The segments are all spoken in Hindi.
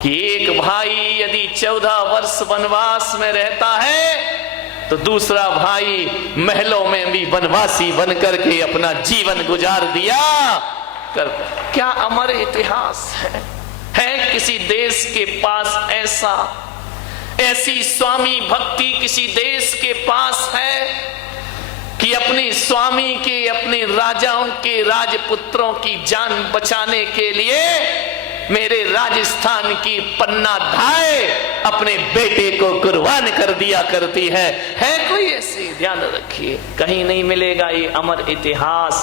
कि एक भाई यदि 14 वर्ष वनवास में रहता है तो दूसरा भाई महलों में भी वनवासी बन करके अपना जीवन गुजार दिया करता। क्या अमर इतिहास है किसी देश के पास ऐसी स्वामी भक्ति किसी देश के पास है कि अपने स्वामी के, अपने राजाओं के, राजपुत्रों की जान बचाने के लिए मेरे राजस्थान की पन्ना धाय अपने बेटे को कुर्बान कर दिया करती है कोई ऐसी? ध्यान रखिए, कहीं नहीं मिलेगा ये अमर इतिहास,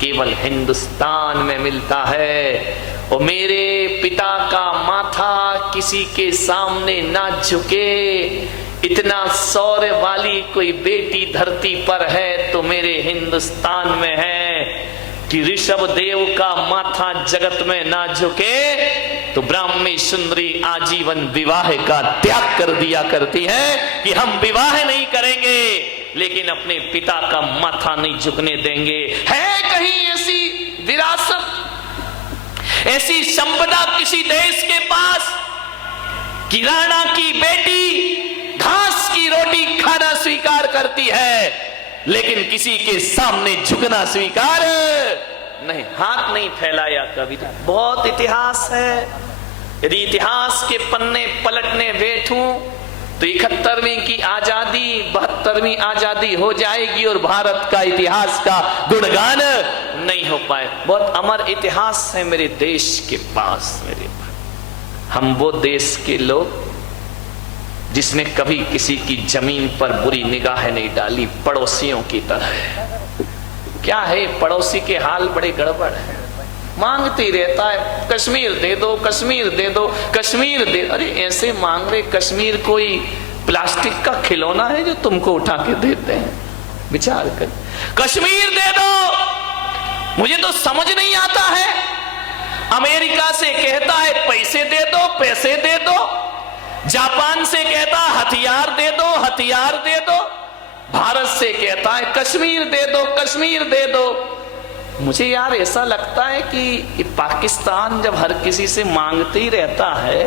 केवल हिंदुस्तान में मिलता है। और मेरे पिता का माथा किसी के सामने ना झुके, इतना शौर्य वाली कोई बेटी धरती पर है तो मेरे हिंदुस्तान में है कि ऋषभ देव का माथा जगत में ना झुके तो ब्राह्मी सुंदरी आजीवन विवाह का त्याग कर दिया करती है कि हम विवाह नहीं करेंगे लेकिन अपने पिता का माथा नहीं झुकने देंगे। है कहीं ऐसी विरासत, ऐसी संपदा किसी देश के पास कि राणा की बेटी घास की रोटी खाना स्वीकार करती है लेकिन किसी के सामने झुकना स्वीकार नहीं, हाथ नहीं फैलाया कभी? बहुत इतिहास है। यदि इतिहास के पन्ने पलटने बैठूं तो 71वीं की आजादी 72वीं आजादी हो जाएगी और भारत का इतिहास का गुणगान नहीं हो पाए। बहुत अमर इतिहास है मेरे देश के पास। हम वो देश के लोग जिसने कभी किसी की जमीन पर बुरी निगाह नहीं डाली, पड़ोसियों की तरह। क्या है, पड़ोसी के हाल बड़े गड़बड़ है, मांगते रहता है कश्मीर दे दो, कश्मीर दे दो, कश्मीर दे। अरे ऐसे मांग रहे, कश्मीर कोई प्लास्टिक का खिलौना है जो तुमको उठा के देते हैं? विचार कर, कश्मीर दे दो। मुझे तो समझ नहीं आता है, अमेरिका से कहता है पैसे दे दो, पैसे दे दो, जापान से कहता हथियार दे दो, हथियार दे दो, भारत से कहता है कश्मीर दे दो, कश्मीर दे दो। मुझे यार ऐसा लगता है कि पाकिस्तान जब हर किसी से मांगते ही रहता है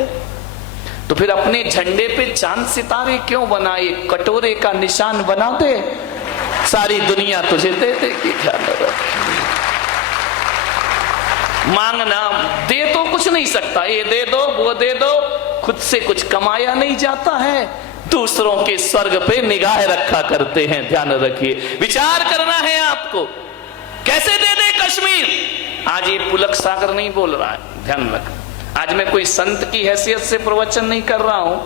तो फिर अपने झंडे पे चांद सितारे क्यों बनाए? कटोरे का निशान बना दे, सारी दुनिया तुझे दे देगी। ध्यान रख, मांगना दे तो कुछ नहीं सकता, ये दे दो वो दे दो, खुद से कुछ कमाया नहीं जाता है, दूसरों के स्वर्ग पे निगाह रखा करते हैं। ध्यान रखिए, विचार करना है आपको, कैसे दे दे कश्मीर? आज ये पुलक सागर नहीं बोल रहा है, ध्यान रख। आज मैं कोई संत की हैसियत से प्रवचन नहीं कर रहा हूं,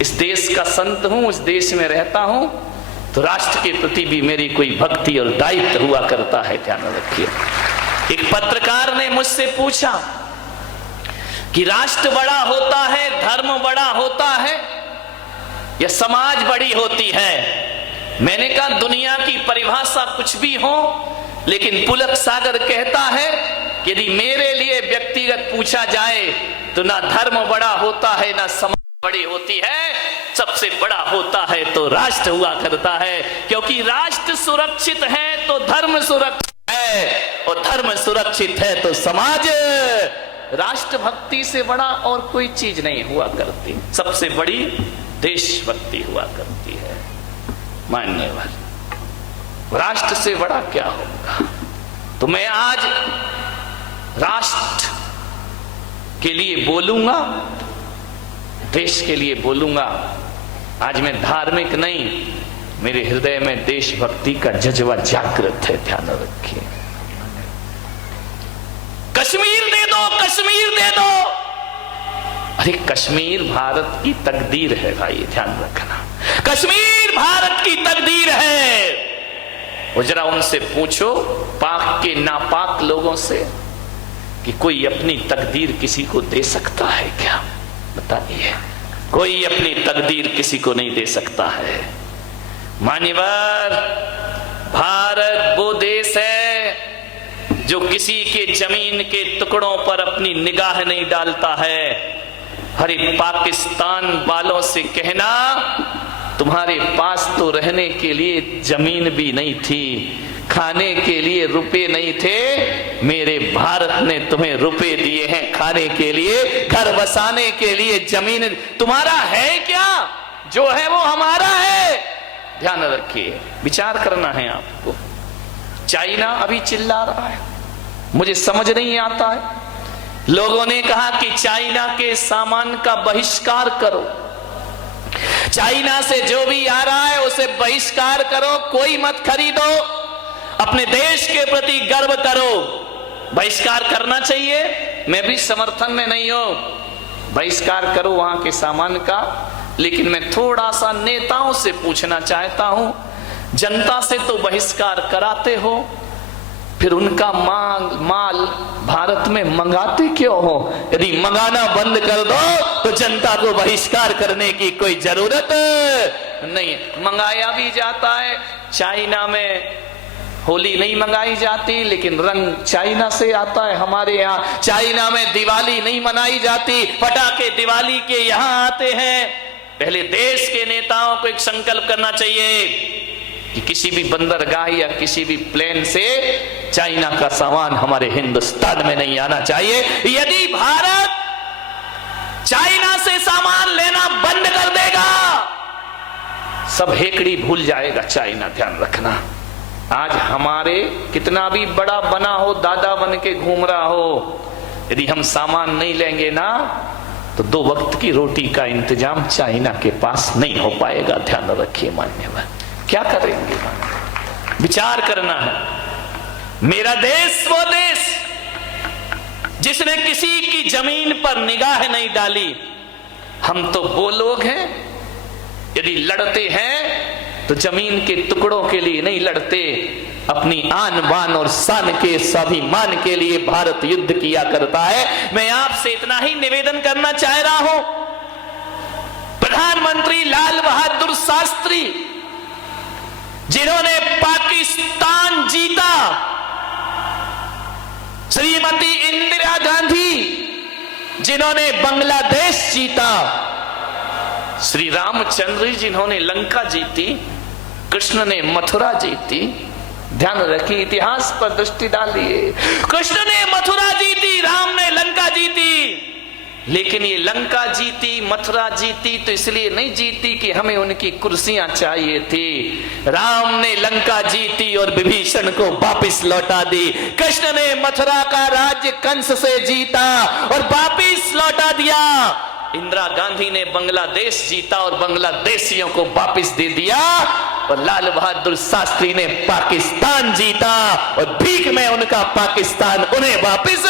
इस देश का संत हूं, इस देश में रहता हूं तो राष्ट्र के प्रति भी मेरी कोई भक्ति और दायित्व हुआ करता है। ध्यान रखिए, एक पत्रकार ने मुझसे पूछा कि राष्ट्र बड़ा होता है, धर्म बड़ा होता है या समाज बड़ी होती है? मैंने कहा दुनिया की परिभाषा कुछ भी हो लेकिन पुलक सागर कहता है कि यदि मेरे लिए व्यक्तिगत पूछा जाए तो ना धर्म बड़ा होता है ना समाज बड़ी होती है, सबसे बड़ा होता है तो राष्ट्र हुआ करता है। क्योंकि राष्ट्र सुरक्षित है तो धर्म सुरक्षित है और धर्म सुरक्षित है तो समाज। राष्ट्र भक्ति से बड़ा और कोई चीज नहीं हुआ करती, सबसे बड़ी देशभक्ति हुआ करती है। मान्यवर, राष्ट्र से बड़ा क्या होगा? तो मैं आज राष्ट्र के लिए बोलूंगा, देश के लिए बोलूंगा। आज मैं धार्मिक नहीं, मेरे हृदय में देशभक्ति का जज्बा जागृत है। ध्यान रखिए, कश्मीर दे दो, कश्मीर दे दो। अरे कश्मीर भारत की तकदीर है भाई, ध्यान रखना, कश्मीर भारत की तकदीर है। और जरा उनसे पूछो, पाक के नापाक लोगों से, कि कोई अपनी तकदीर किसी को दे सकता है क्या? बताइए, कोई अपनी तकदीर किसी को नहीं दे सकता है। मान्यवर, भारत वो देश है जो किसी के जमीन के टुकड़ों पर अपनी निगाह नहीं डालता है। अरे पाकिस्तान वालों से कहना, तुम्हारे पास तो रहने के लिए जमीन भी नहीं थी, खाने के लिए रुपए नहीं थे, मेरे भारत ने तुम्हें रुपए दिए हैं खाने के लिए, घर बसाने के लिए, जमीन। तुम्हारा है क्या? जो है वो हमारा है। ध्यान रखिए, विचार करना है आपको। चाइना अभी चिल्ला रहा है, मुझे समझ नहीं आता है। लोगों ने कहा कि चाइना के सामान का बहिष्कार करो, चाइना से जो भी आ रहा है उसे बहिष्कार करो, कोई मत खरीदो, अपने देश के प्रति गर्व करो। बहिष्कार करना चाहिए, मैं भी समर्थन में नहीं हूं, बहिष्कार करो वहां के सामान का। लेकिन मैं थोड़ा सा नेताओं से पूछना चाहता हूं, जनता से तो बहिष्कार कराते हो, फिर उनका माल भारत में मंगाते क्यों हो? यदि मंगाना बंद कर दो तो जनता को बहिष्कार करने की कोई जरूरत नहीं है। मंगाया भी जाता है, चाइना में होली नहीं मंगाई जाती, लेकिन रंग चाइना से आता है हमारे यहाँ। चाइना में दिवाली नहीं मनाई जाती, पटाखे दिवाली के यहाँ आते हैं। पहले देश के नेताओं को एक संकल्प करना चाहिए कि किसी भी बंदरगाह या किसी भी प्लेन से चाइना का सामान हमारे हिंदुस्तान में नहीं आना चाहिए। यदि भारत चाइना से सामान लेना बंद कर देगा, सब हेकड़ी भूल जाएगा चाइना। ध्यान रखना, आज हमारे कितना भी बड़ा बना हो, दादा बन के घूम रहा हो, यदि हम सामान नहीं लेंगे ना तो 2 वक्त की रोटी का इंतजाम चाइना के पास नहीं हो पाएगा। ध्यान रखिए मान्यवर, क्या करेंगे? विचार करना है। मेरा देश वो देश जिसने किसी की जमीन पर निगाह नहीं डाली। हम तो वो लोग हैं, यदि लड़ते हैं तो जमीन के टुकड़ों के लिए नहीं लड़ते, अपनी आन बान और शान के स्वाभिमान के लिए भारत युद्ध किया करता है। मैं आपसे इतना ही निवेदन करना चाह रहा हूं, प्रधानमंत्री लाल बहादुर शास्त्री जिन्होंने पाकिस्तान जीता, श्रीमती इंदिरा गांधी जिन्होंने बांग्लादेश जीता, श्री रामचंद्र जिन्होंने लंका जीती, कृष्ण ने मथुरा जीती। ध्यान रखिए, इतिहास पर दृष्टि डालिए। कृष्ण ने मथुरा जीती, राम ने लंका जीती। लेकिन ये लंका जीती, मथुरा जीती तो इसलिए नहीं जीती कि हमें उनकी कुर्सियां चाहिए थी। राम ने लंका जीती और विभीषण को वापिस लौटा दी। कृष्ण ने मथुरा का राज्य कंस से जीता और वापिस लौटा दिया। इंदिरा गांधी ने बांग्लादेश जीता और बांग्लादेशियों को वापिस दे दिया। और लाल बहादुर शास्त्री ने पाकिस्तान जीता और भीख में उनका पाकिस्तान उन्हें वापिस